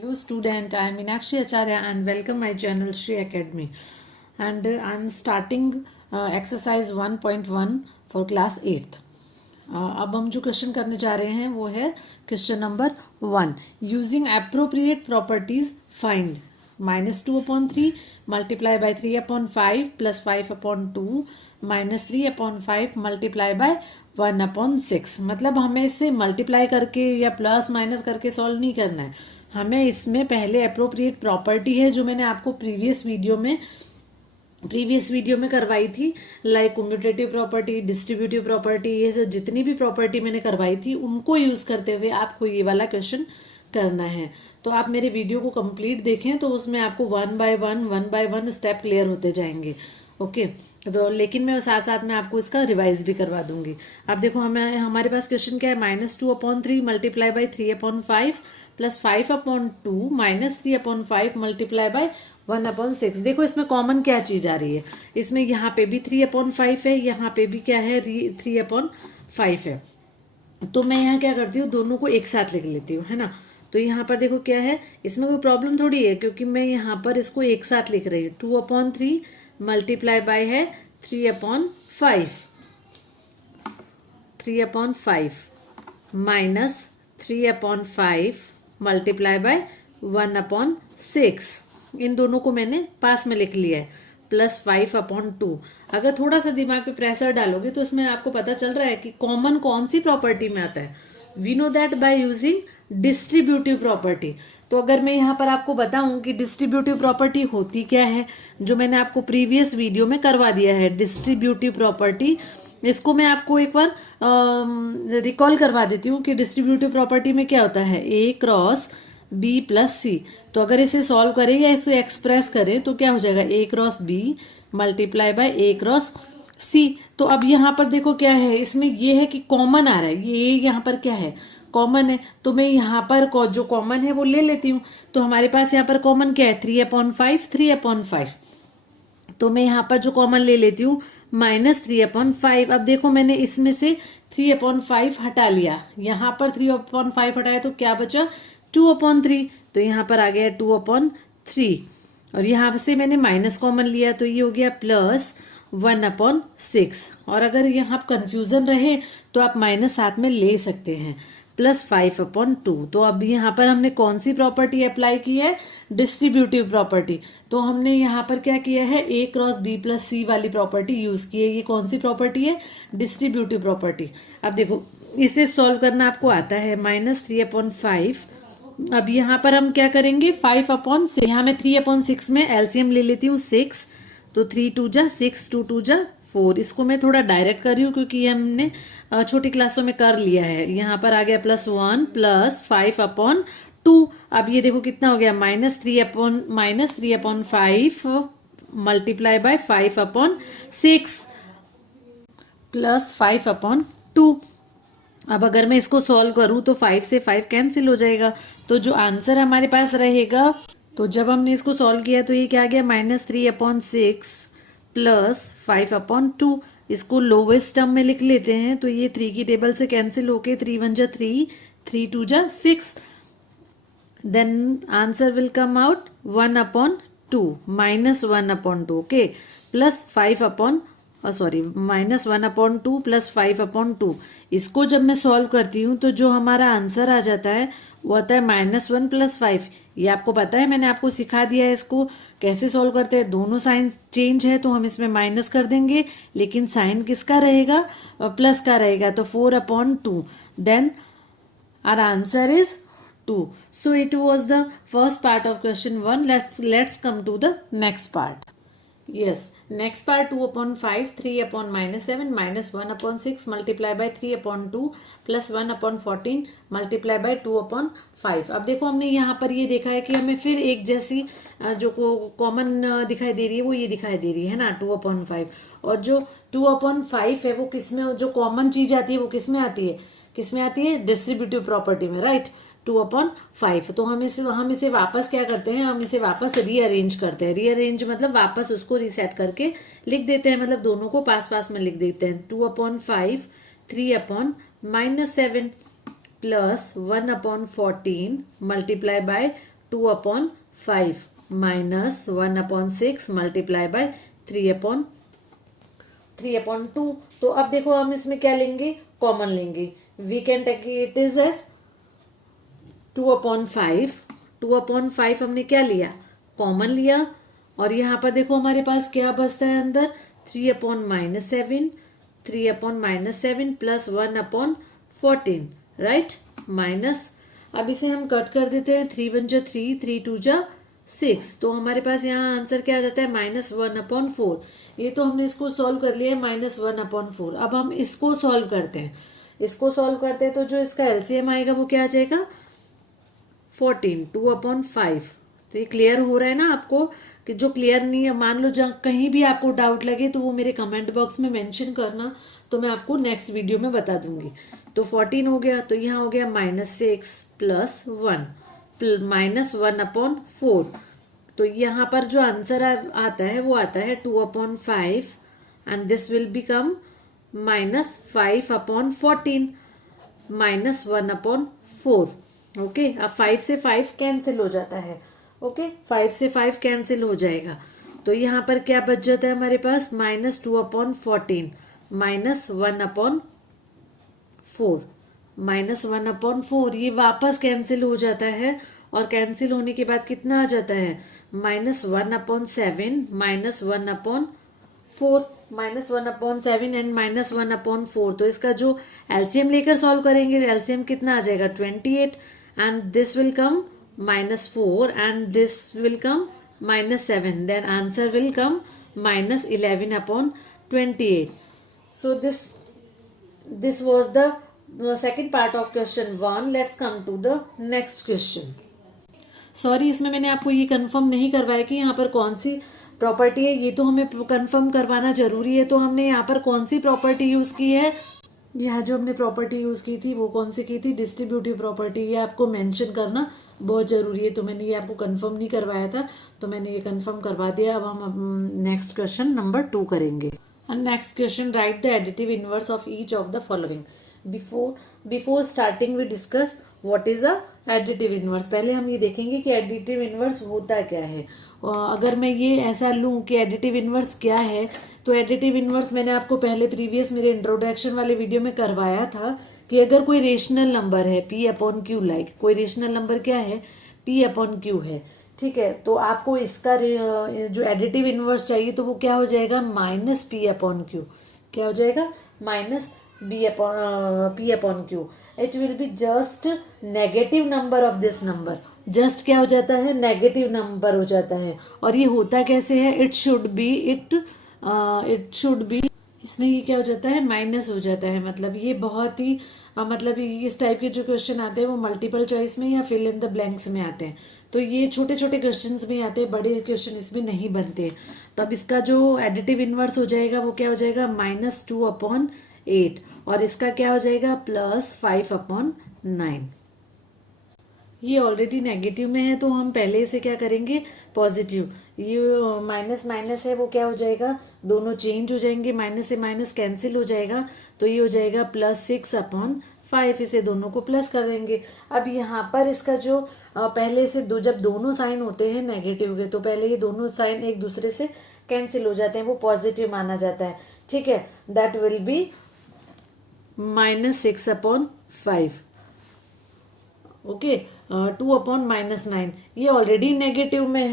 Hello student, I am Meenakshi Acharya and welcome my channel Shri Academy, and I am starting exercise 1.1 for class 8th. अब हम जो question करने जा रहे हैं वो है question number 1. Using appropriate properties find -2/3 multiply by 3/5 plus 5/2 -3/5 multiply by 1/6. मतलब हमें इसे मल्टीप्लाई करके या प्लस माइनस करके सॉल्व नहीं करना है. हमें इसमें पहले अप्रोप्रिएट प्रॉपर्टी है जो मैंने आपको प्रीवियस वीडियो में करवाई थी, like commutative property, distributive property, ये सब जितनी भी प्रॉपर्टी मैंने करवाई थी उनको यूज करते हुए आपको ये वाला क्वेश्चन करना है. तो आप मेरे वीडियो को कंप्लीट देखें तो उसमें आपको one by one step clear होते जाएंगे. ओके तो लेकिन मैं साथ साथ में आपको इसका रिवाइज भी करवा दूंगी. अब देखो हमारे पास क्वेश्चन क्या है, -2/3 multiply by 3/5 plus 5/2 -3/5 multiply by 1/6. देखो इसमें कॉमन क्या चीज आ रही है, इसमें यहाँ पे भी 3/5 है, यहाँ पे भी क्या है 3/5 है. तो मैं यहाँ क्या करती हूँ, दोनों को एक साथ लिख लेती हूँ, है ना. तो यहाँ पर देखो क्या है, इसमें कोई प्रॉब्लम थोड़ी है क्योंकि मैं यहाँ पर इसको एक साथ लिख रही हूँ. 2/3 मल्टीप्लाई बाय है 3/5 माइनस 3/5 मल्टीप्लाई बाय 1/6. इन दोनों को मैंने पास में लिख लिया है, प्लस 5/2. अगर थोड़ा सा दिमाग पे प्रेशर डालोगे तो इसमें आपको पता चल रहा है कि कॉमन कौन सी प्रॉपर्टी में आता है. We know that by using distributive property. तो अगर मैं यहाँ पर आपको बताऊं कि डिस्ट्रीब्यूटिव प्रॉपर्टी होती क्या है, जो मैंने आपको प्रीवियस वीडियो में करवा दिया है डिस्ट्रीब्यूटिव प्रॉपर्टी, इसको मैं आपको एक बार रिकॉल करवा देती हूँ कि डिस्ट्रीब्यूटिव प्रॉपर्टी में क्या होता है, ए क्रॉस बी प्लस सी. तो अगर इसे सॉल्व करें या इसे एक्सप्रेस करें तो क्या हो जाएगा, A cross B multiply by A cross C. तो अब यहाँ पर देखो क्या है, इसमें ये है कि कॉमन आ रहा है, ये यहाँ पर क्या है कॉमन है. तो मैं यहाँ पर जो कॉमन है वो ले लेती हूँ. तो हमारे पास यहाँ पर कॉमन क्या है, 3/5. तो मैं यहाँ पर जो कॉमन ले लेती हूँ -3/5. अब देखो मैंने इसमें से 3/5 हटा लिया, यहाँ पर 3/5 हटाया तो क्या बचा 2/3. तो यहाँ पर आ गया 2/3 और यहाँ से मैंने माइनस कॉमन लिया तो ये हो गया प्लस 1/6. और अगर यहाँ कंफ्यूजन रहे तो आप माइनस साथ में ले सकते हैं, प्लस 5/2. तो अब यहाँ पर हमने कौन सी प्रॉपर्टी अप्लाई की है, डिस्ट्रीब्यूटिव प्रॉपर्टी. तो हमने यहाँ पर क्या किया है, ए क्रॉस बी प्लस सी वाली प्रॉपर्टी यूज की है. ये कौन सी प्रॉपर्टी है, डिस्ट्रीब्यूटिव प्रॉपर्टी. अब देखो इसे सॉल्व करना आपको आता है, -3/5. अब यहाँ पर हम क्या करेंगे, 5/6. यहाँ मैं 3/6 में एलसीएम ले लेती हूँ 6. तो 3 2 जा 6, 2 2 जा 4. इसको मैं थोड़ा डायरेक्ट कर रही हूँ क्योंकि ये हमने छोटी क्लासों में कर लिया है. यहाँ पर आ गया +1 प्लस 5/2. अब ये देखो कितना हो गया, -3/5 मल्टीप्लाई बाय 5/6 प्लस 5/2. अब अगर मैं इसको सॉल्व करूं तो 5 से 5 कैंसिल हो जाएगा. तो जो आंसर हमारे पास रहेगा, तो जब हमने इसको सॉल्व किया तो ये क्या आ गया, -3/6 प्लस 5/2. इसको लोवेस्ट टर्म में लिख लेते हैं तो ये 3 की टेबल से कैंसिल होके 3 1 जा 3, 3 2 जा 6. Then answer will come out 1/2 -1/2. Okay plus 1/2 plus 5/2. इसको जब मैं सॉल्व करती हूँ तो जो हमारा आंसर आ जाता है वो आता है -1 प्लस 5. ये आपको पता है, मैंने आपको सिखा दिया है इसको कैसे सॉल्व करते हैं. दोनों साइन चेंज है तो हम इसमें माइनस कर देंगे, लेकिन साइन किसका रहेगा, प्लस का रहेगा. तो 4/2. Then our answer is 2. So it was the first part of question 1. Let's come to the next part. Yes, next part 2/5 3/-7 -1/6 multiply by 3/2 plus 1/14 multiply by 2/5. अब देखो हमने यहाँ पर ये देखा है कि हमें फिर एक जैसी जो कॉमन दिखाई दे रही है वो ये दिखाई दे रही है ना 2/5. और जो 2/5 है वो किसमें, जो कॉमन चीज आती है वो किसमें आती है डिस्ट्रीब्यूटिव प्रॉपर्टी में, राइट. 2/5. तो हम इसे वापस क्या करते हैं, हम इसे वापस रीअरेंज करते हैं. रीअरेंज मतलब वापस उसको रीसेट करके लिख देते हैं, मतलब दोनों को पास पास में लिख देते हैं. 2/5 3/-7 plus 1/14 multiply by 2/5 minus 1/6 multiply by 3/2। तो अब देखो हम इसमें क्या लेंगे, कॉमन लेंगे। We can take it is as 2/5। 2/5 हमने क्या लिया, कॉमन लिया। और यहाँ पर देखो हमारे पास क्या बचता है अंदर, 3/-7, 3/-7 प्लस 1/14, राइट, माइनस। अब इसे हम कट कर देते हैं, 3 × 3, 3 × 6। तो हमारे पास यहाँ आंसर क्या आ जाता है, -1/4। ये तो हमने इसको सॉल्व कर लिया है, -1/4। अब हम इसको सॉल्व करते हैं। इसको सॉल्व करते हैं तो जो इसका एलसीएम आएगा वो क्या आ जाएगा, 14, 2/5। तो ये क्लियर हो रहा है ना आपको, कि जो क्लियर नहीं है, मान लो जहाँ कहीं भी आपको डाउट लगे तो वो मेरे कमेंट बॉक्स में मेंशन करना, तो मैं आपको नेक्स्ट वीडियो में बता दूंगी। तो 14 हो गया, तो यहाँ हो गया -6 प्लस 1 -1/4। तो यहाँ पर जो आंसर आता है वो आता है 2/5 and this will become -5/14 -1/4। Okay, अब 5 से 5 कैंसिल हो जाता है। ओके, 5 से 5 कैंसिल हो जाएगा। तो यहाँ पर क्या बच जाता है हमारे पास, -2/14 -1/4 -1/4। ये वापस कैंसिल हो जाता है, और कैंसिल होने के बाद कितना आ जाता है, -1/7 -1/4 -1/7 एंड -1/4। तो इसका जो एलसीएम लेकर सॉल्व करेंगे, एलसीएम कितना आ जाएगा, 28, and this will come -4 and this will come -7, then answer will come -11/28। So this was the second part of question 1. Let's come to the next question. Sorry, इसमें मैंने आपको ये कंफर्म नहीं करवाया कि यहाँ पर कौन सी प्रॉपर्टी है, ये तो हमें कंफर्म करवाना जरूरी है। तो हमने यहाँ पर कौन सी प्रॉपर्टी यूज की है, यहाँ जो हमने प्रॉपर्टी यूज की थी वो कौन सी की थी, डिस्ट्रीब्यूटिव प्रॉपर्टी। ये आपको मेंशन करना बहुत जरूरी है। तो मैंने ये आपको कंफर्म नहीं करवाया था, तो मैंने ये कंफर्म करवा दिया। अब हम नेक्स्ट क्वेश्चन नंबर 2 करेंगे। And next question, write the additive inverse of each of the following. Before starting we discuss what is a additive inverse. पहले हम ये देखेंगे कि additive inverse होता क्या है। अगर मैं ये ऐसा लूँ कि additive inverse क्या है, तो additive inverse मैंने आपको पहले प्रीवियस मेरे इंट्रोडक्शन वाले वीडियो में करवाया था कि अगर कोई रेशनल नंबर है P/Q, लाइक कोई रेशनल नंबर क्या है, P/Q है, ठीक है, तो आपको इसका जो एडिटिव इनवर्स चाहिए तो वो क्या हो जाएगा, -P/Q। क्या हो जाएगा, -P/Q। It will be just negative number of this number. Just क्या हो जाता है, नेगेटिव नंबर हो जाता है। और ये होता कैसे है, इट शुड बी, इसमें ये क्या हो जाता है, माइनस हो जाता है। मतलब ये बहुत ही मतलब इस टाइप के जो क्वेश्चन आते हैं वो मल्टीपल चॉइस में या फिल इन द ब्लैंक्स में आते हैं। तो ये छोटे छोटे क्वेश्चंस में आते हैं, बड़े क्वेश्चन इसमें नहीं बनते। तो अब इसका जो एडिटिव इनवर्स हो जाएगा वो क्या हो जाएगा, -2/8, और इसका क्या हो जाएगा, +5/9। ये ऑलरेडी नेगेटिव में है, तो हम पहले इसे क्या करेंगे, पॉजिटिव। ये माइनस माइनस है वो क्या हो जाएगा, दोनों चेंज हो जाएंगे, माइनस से माइनस कैंसिल हो जाएगा, तो ये हो जाएगा +6/5। इसे दोनों को प्लस कर देंगे। अब यहाँ पर इसका जो पहले से जब दोनों साइन होते हैं नेगेटिव के, तो पहले ये दोनों साइन एक दूसरे से कैंसिल हो जाते हैं, वो पॉजिटिव माना जाता है, ठीक है। That will be -6/5। ओके, 2/-9। ये ऑलरेडी नेगेटिव में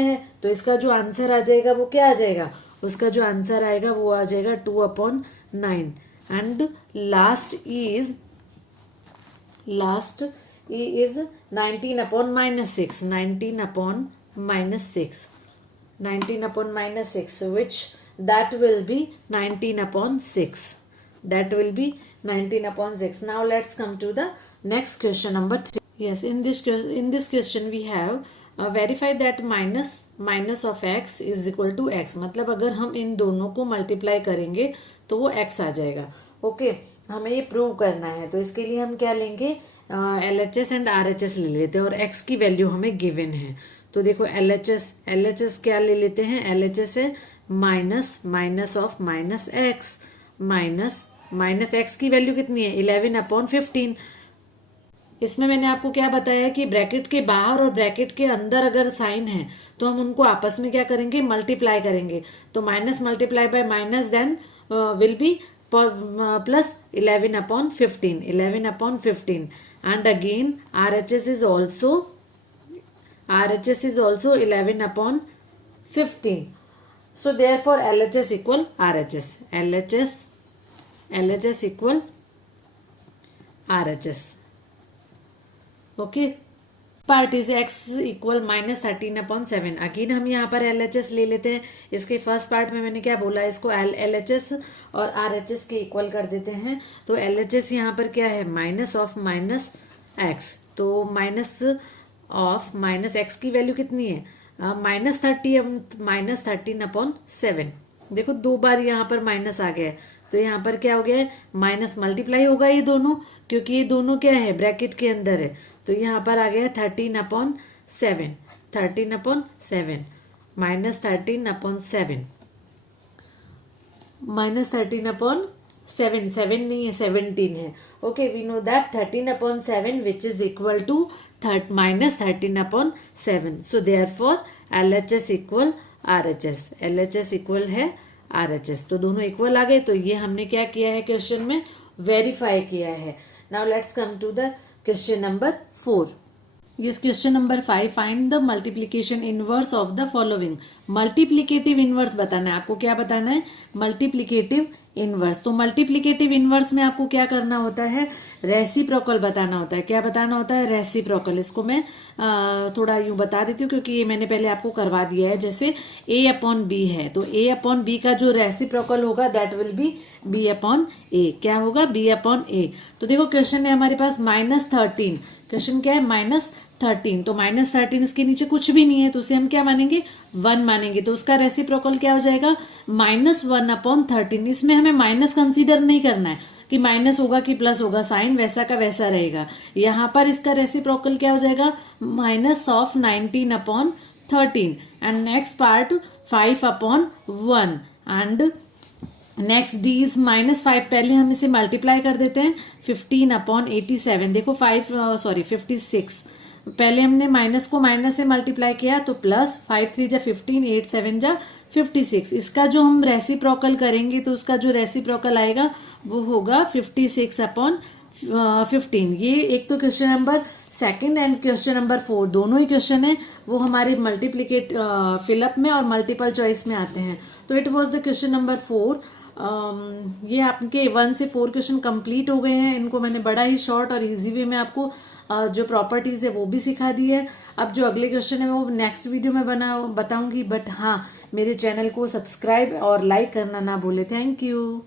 है, तो इसका जो आंसर आ जाएगा वो क्या आ जाएगा, उसका जो आंसर आएगा वो आ जाएगा 2/9। And last is 19/-6, 19/-6, which that will be 19/6. That will be 19/6. Now let's come to the next question number 3. Yes, in this question we have verify that minus of x is equal to x. मतलब अगर हम इन दोनों को multiply करेंगे तो वो x आ जाएगा। Okay, हमें ये प्रूव करना है, तो इसके लिए हम क्या लेंगे, LHS एंड RHS ले लेते हैं, और x की वैल्यू हमें गिवन है। तो देखो LHS क्या ले लेते हैं, LHS है minus of -x, minus x की वैल्यू कितनी है, 11/15। इसमें मैंने आपको क्या बताया कि ब्रैकेट के बाहर और ब्रैकेट के अंदर अगर साइन है तो हम उनको आपस में क्या करेंगे, मल्टीप्लाई करेंगे। तो minus multiply by minus then will be plus 11/15, 11/15, and again RHS is also 11/15. So therefore LHS equal RHS, LHS equal RHS. Okay, part is x equal -13/7। Again हम यहाँ पर LHS ले लेते हैं। इसके फर्स्ट पार्ट में मैंने क्या बोला, इसको LHS और RHS के इक्वल कर देते हैं। तो LHS यहाँ पर क्या है, माइनस ऑफ माइनस x। तो माइनस ऑफ माइनस x की वैल्यू कितनी है, -13/7। देखो 2 बार यहाँ पर माइनस आ गया है, तो यहाँ पर क्या हो गया है, माइनस मल्टीप्लाई होगा ये दोनों, क्योंकि ये दोनों क्या है, ब्रैकेट के अंदर है। तो यहाँ पर आ गया 13/7, 13/7 माइनस 13/7, -13/7, 7 नहीं है 17 है। Okay, we know that 13/7 which is equal to -13/7। So therefore LHS equal RHS, LHS equal है RHS। तो दोनों इक्वल आ गए। तो ये हमने क्या किया है, क्वेश्चन में वेरीफाई किया है। Now let's come to the question number 4। Yes, question number 5, find the multiplication inverse of the following. Multiplicative inverse बताना है आपको। क्या बताना है, मल्टीप्लीकेटिव इनवर्स। तो मल्टीप्लीकेटिव इनवर्स में आपको क्या करना होता है, रेसिप्रोकल बताना होता है। क्या बताना होता है, रेसिप्रोकल। इसको मैं थोड़ा यूं बता देती हूँ, क्योंकि ये मैंने पहले आपको करवा दिया है। जैसे A/B है, तो A/B का जो रेसिप्रोकल होगा दैट विल बी B/A। क्या होगा, B/A। तो देखो क्वेश्चन है हमारे पास -13। क्वेश्चन क्या है, -13। तो -13 इसके नीचे कुछ भी नहीं है, तो उसे हम क्या मानेंगे, 1 मानेंगे। तो उसका रेसिप्रोकल क्या हो जाएगा, -1/13। इसमें हमें माइनस कंसीडर नहीं करना है कि माइनस होगा कि प्लस होगा, साइन वैसा का वैसा रहेगा। यहाँ पर इसका रेसिप्रोकल क्या हो जाएगा, -19/13। And next part 5/1 and next D is -5। पहले हम इसे मल्टीप्लाई कर देते हैं, 15/87। देखो 56। पहले हमने माइनस को माइनस से मल्टीप्लाई किया, तो प्लस 5 3 जा 15, 8 7 जा 56। इसका जो हम रेसिप्रोकल करेंगे तो उसका जो रेसिप्रोकल आएगा वो होगा 56/15। ये एक तो question number 2 and question number 4 दोनों ही क्वेश्चन है वो हमारे मल्टीप्लीकेट फिलअप में और मल्टीपल चॉइस में आते हैं। तो it was the question number 4। ये आपके 1 से 4 क्वेश्चन कंप्लीट हो गए हैं। इनको मैंने बड़ा ही शॉर्ट और इजी वे में आपको जो प्रॉपर्टीज है वो भी सिखा दी है। अब जो अगले क्वेश्चन है वो नेक्स्ट वीडियो में बताऊंगी। बट हाँ, मेरे चैनल को सब्सक्राइब और लाइक करना ना भूले। Thank you.